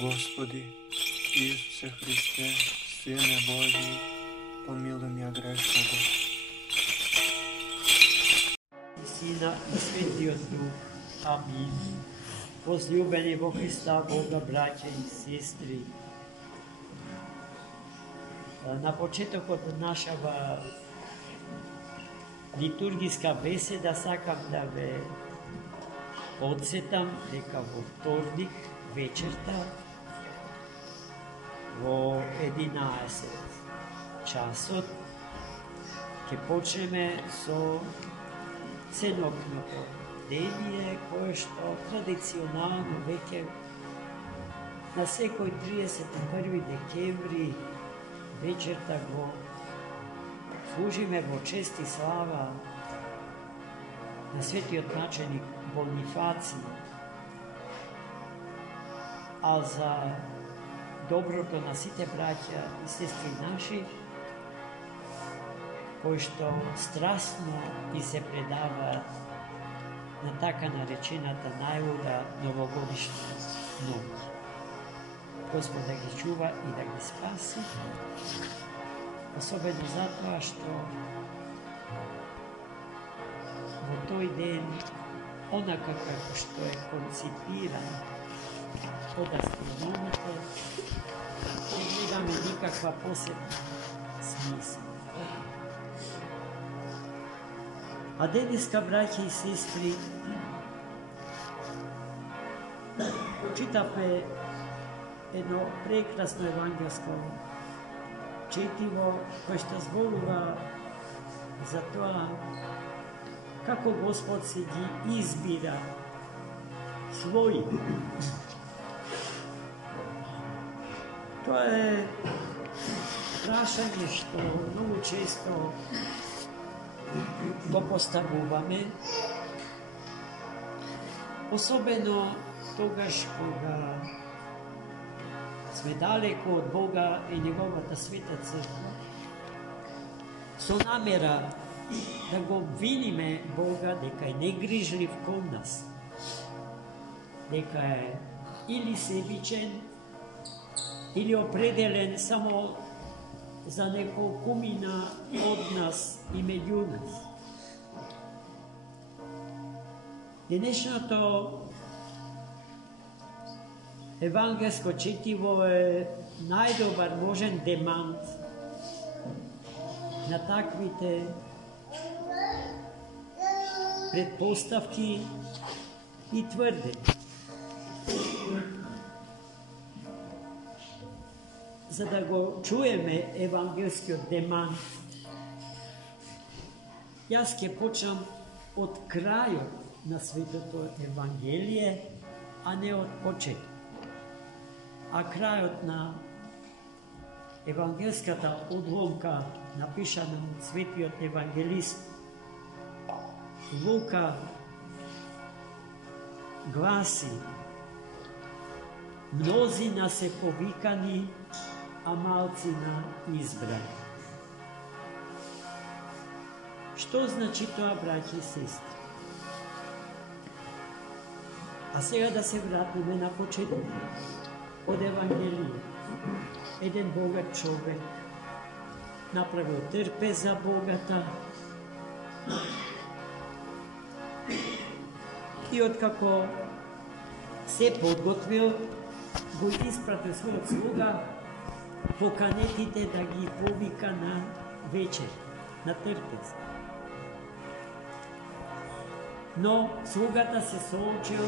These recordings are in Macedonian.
Господи, Исусе Христе, Сине Божий, помилуй меня грешного. Сина и Светиот Дух. Амин. Возлюбени во Христа Бога, браќа и сестри, на почетокот од нашава литургиска беседа сакам да ве подсетам дека во вторник вечерта во 11 часот ќе почнеме со ценокното бдение, кое што традиционално веќе на секој 31 декември вечерта го служиме во чест и слава на светиот наченик Бонифаци, а за доброто на сите браќа и сестри наши, кои што страстно и се предаваат на така наречената најлуда новогодишна ноќ. Господ да ги чува и да ги спаси, особено затоа што во тој ден, онака како што е конципиран од астрономите, не гледаме никаква посебна смисла. А денеска, браќа и сестри, читавме едно прекрасно евангелско четиво, кое што зборува за тоа како Господ се ги избира своји. Тоа е прашање што многу често го поставуваме, особено тогаш кога сме далеко од Бога и Неговата света црква, со намера да го обвиниме Бога дека е негрижлив кон нас, дека е или себичен, или определен само за неколкумина од нас и меѓу нас. Денешното евангелско четиво е најдобар можен демант на таквите предпоставки и тврдења. За да го чуеме евангелскиот демант, јас ќе почнам од крајот на Светото Евангелие, а не од почеток. А крајот на евангелската одломка, напишана од светиот евангелист Лука, гласи: мнозина се повикани, а малцина избрани. Што значи тоа, браќи и сестри? А сега да се вратиме на почеток од Евангелие. Еден богат човек направил трпеза богата и откако се подготвил, го испратил својот слуга поканетите да ги повика на вечер, на трпеза. Но слугата се соочил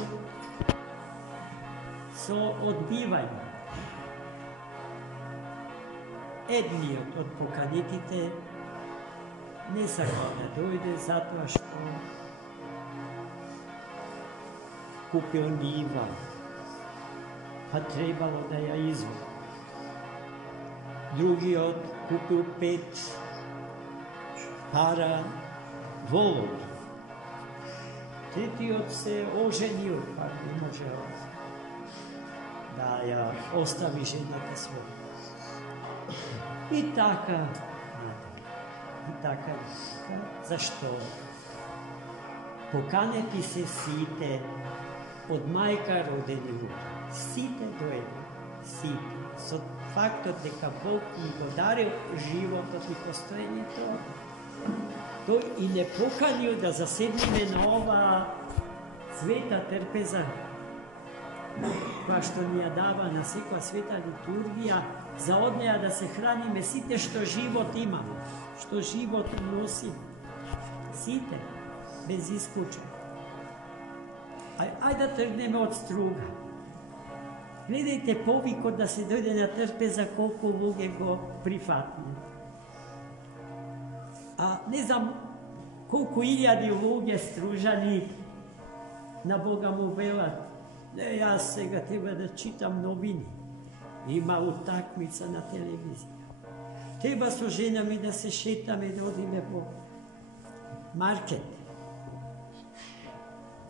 со одбивање. Едниот од поканетите не сакал да дојде затоа што купил нива, па требало да ја изводи. Другиот купил 5 пара волови. Третиот се оженил, па не можел да ја остави жената своја. И така, зашто поканети се сите од мајка родени луѓе. Сите до еден. siti. So faktor дека Бог ни го дарил животот и постоењето, тој и не поканил да заседниме на оваа света трпеза, која што ни ја дава на секоја света литургија, за од неја да се храниме сите што живот имаме, што живот носи. Сите, без исклучок. Ајде да тргнеме од струга. Гледајте повикот да се дојде на трпеза колку луѓе го прифатне. Не знам колку илјади луѓе стружани на Бога му велат: јас сега треба да читам новини. Има утакмица на телевизија. Треба со жена ми да се шетаме, да одиме по маркет.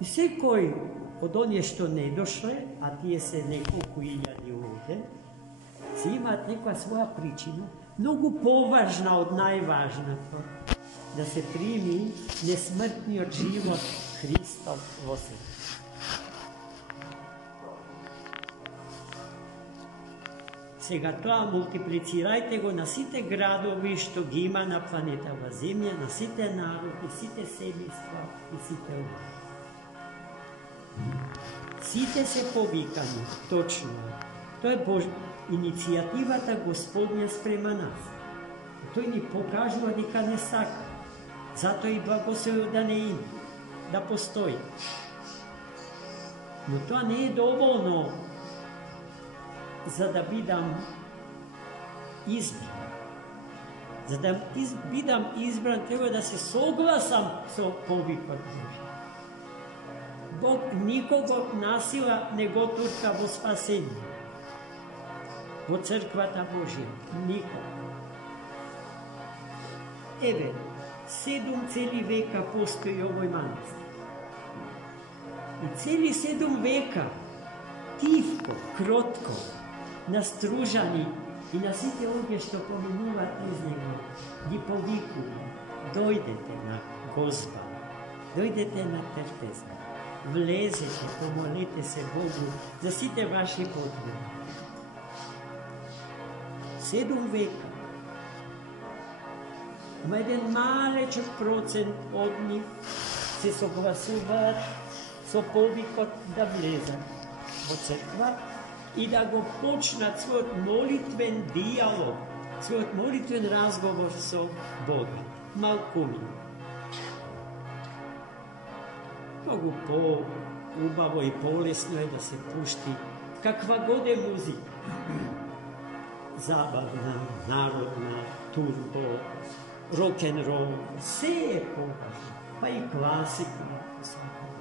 И секој од оние што не дошле, а тие се неколку илјади луѓе, си имаат некоја своја причина, многу поважна од најважното, да се прими несмртниот живот Христов во себе. Сега тоа мултиплицирајте го на сите градови што ги има на планетава Земја, на сите народи, сите семејства и сите луѓе. Сите се повикани, точно. Тоа е иницијативата Господня спрема нас. Тој ни покажува дека не сака. Затоа и благословил да не има, да постои. Но тоа не е доволно за да бидам избран. За да бидам избран, треба да се согласам со повикот Божи. Бог никого насила не го турка во спасение, во црквата Божија. Никого. Еве, 7 цели века постои овој манастир. И цели 7 века, тивко, кротко, настружани и на сите луѓе што поминуваат низ него, ги повикува: дојдете на Господ, дојдете на трпеза, влезете, помолете се Богу за сите ваши потреби. 7 века. Има еден малечок процент од нив се согласуваат со повикот да влезат во црква и да го почнат својот молитвен диалог, својот молитвен разговор со Бога. Малкумина. Многу по-убаво и полесно е да се пушти каква god е музика. Забавна, народна, турбо, рок-н-рол, се е поважно. Па и класика,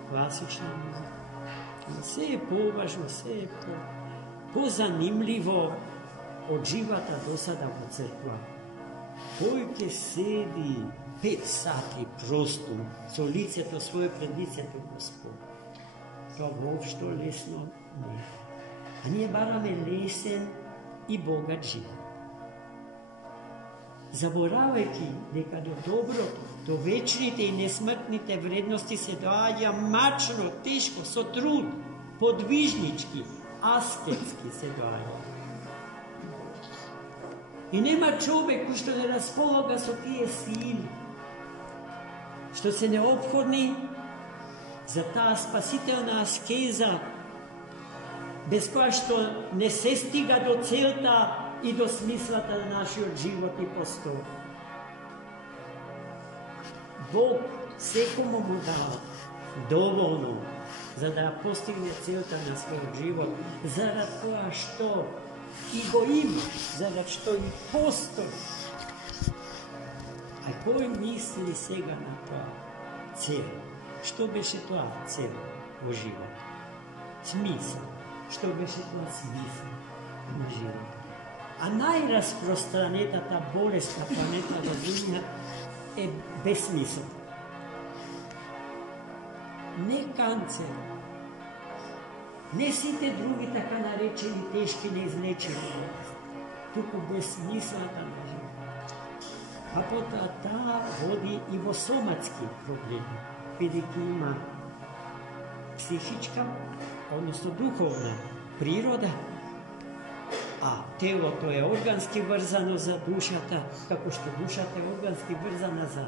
класична музика. Се е поважно, се е позанимливо од живата до сада во црква. Кој ќе седи 5 сати просто со лицето свое пред лицето Господ? Тоа воопшто лесно не е. А ние бараме лесен и богат живот. Заборавајќи дека до доброто, до вечните и несмртните вредности се доаѓа мачно, тешко, со труд, подвижнички, аскетски се доаѓа. И нема човек кој што не располага со тие сили, што се неопходни за таа спасителна аскеза, без која што не се стига до целта и до смислата на нашиот живот и постол. Бог секому му дава доволно за да постигне целта на својот живот, зарад тоа што и го има, зарад што и постои. А кој мисли сега на тоа цел? Што беше тоа цел во живот? Смисл. Што беше тоа смисл во живот? А најраспространетата болест на планетата Земја е безсмисл. Не канцер, не сите други така наречени тешки неизлечени болести, туку безсмислата на живот. А потоа таа води и во соматски проблеми, бидејќи има психичка, односно духовна природа, a телото е organski врзано за душата, како што душата е organski врзана за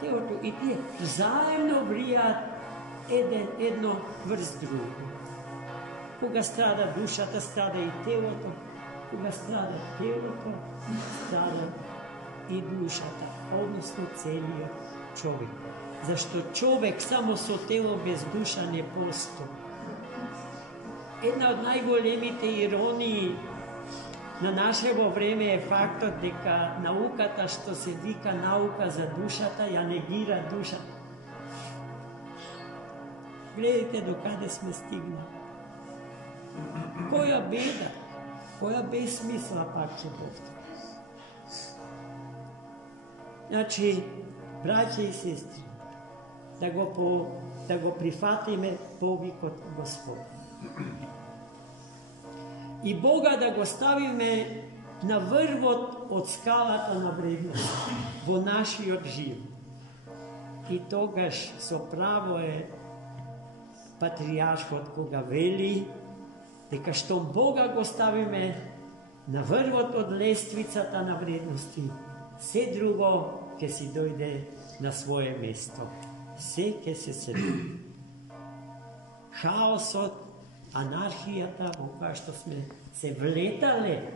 телото, и тие заедно влијаат едно врз друго. Кога страда душата, страда и телото. Кога страда телото, страда и душата, односно целиот човек. Зашто човек само со тело без душа не постои. Една од најголемите иронии на нашево време е фактот дека науката, што се вика наука за душата, ја негира душата. Гледайте докаде сме стигнали. Која беда, која безсмисла, пак ќе повторам. Значи, браќа и сестри, да го прифатиме повикот Господ. И Бога да го ставиме на врвот од скалата на вредност во нашиот живот. И тогаш со право е патриаршот кога вели дека што Бога го ставиме на врвот од лествицата на вредности, се друго ќе си дојде на свое место. Се ќе се среди. Хаосот, анархијата во која што сме се влетале,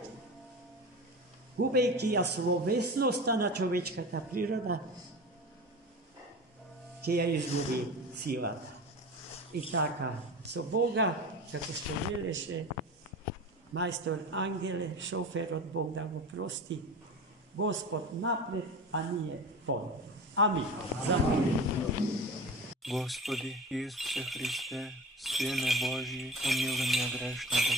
губејќи ја словесноста на човечката природа, ќе ја изгуби силата. И така, со Бога, како што велеше мајстор Ангеле, шоферот, Бог да го прости, Господ напред, а ние понапред. Амин. Замолим. Господи Исусе Христе, Сине Божий, помилуй меня грешного.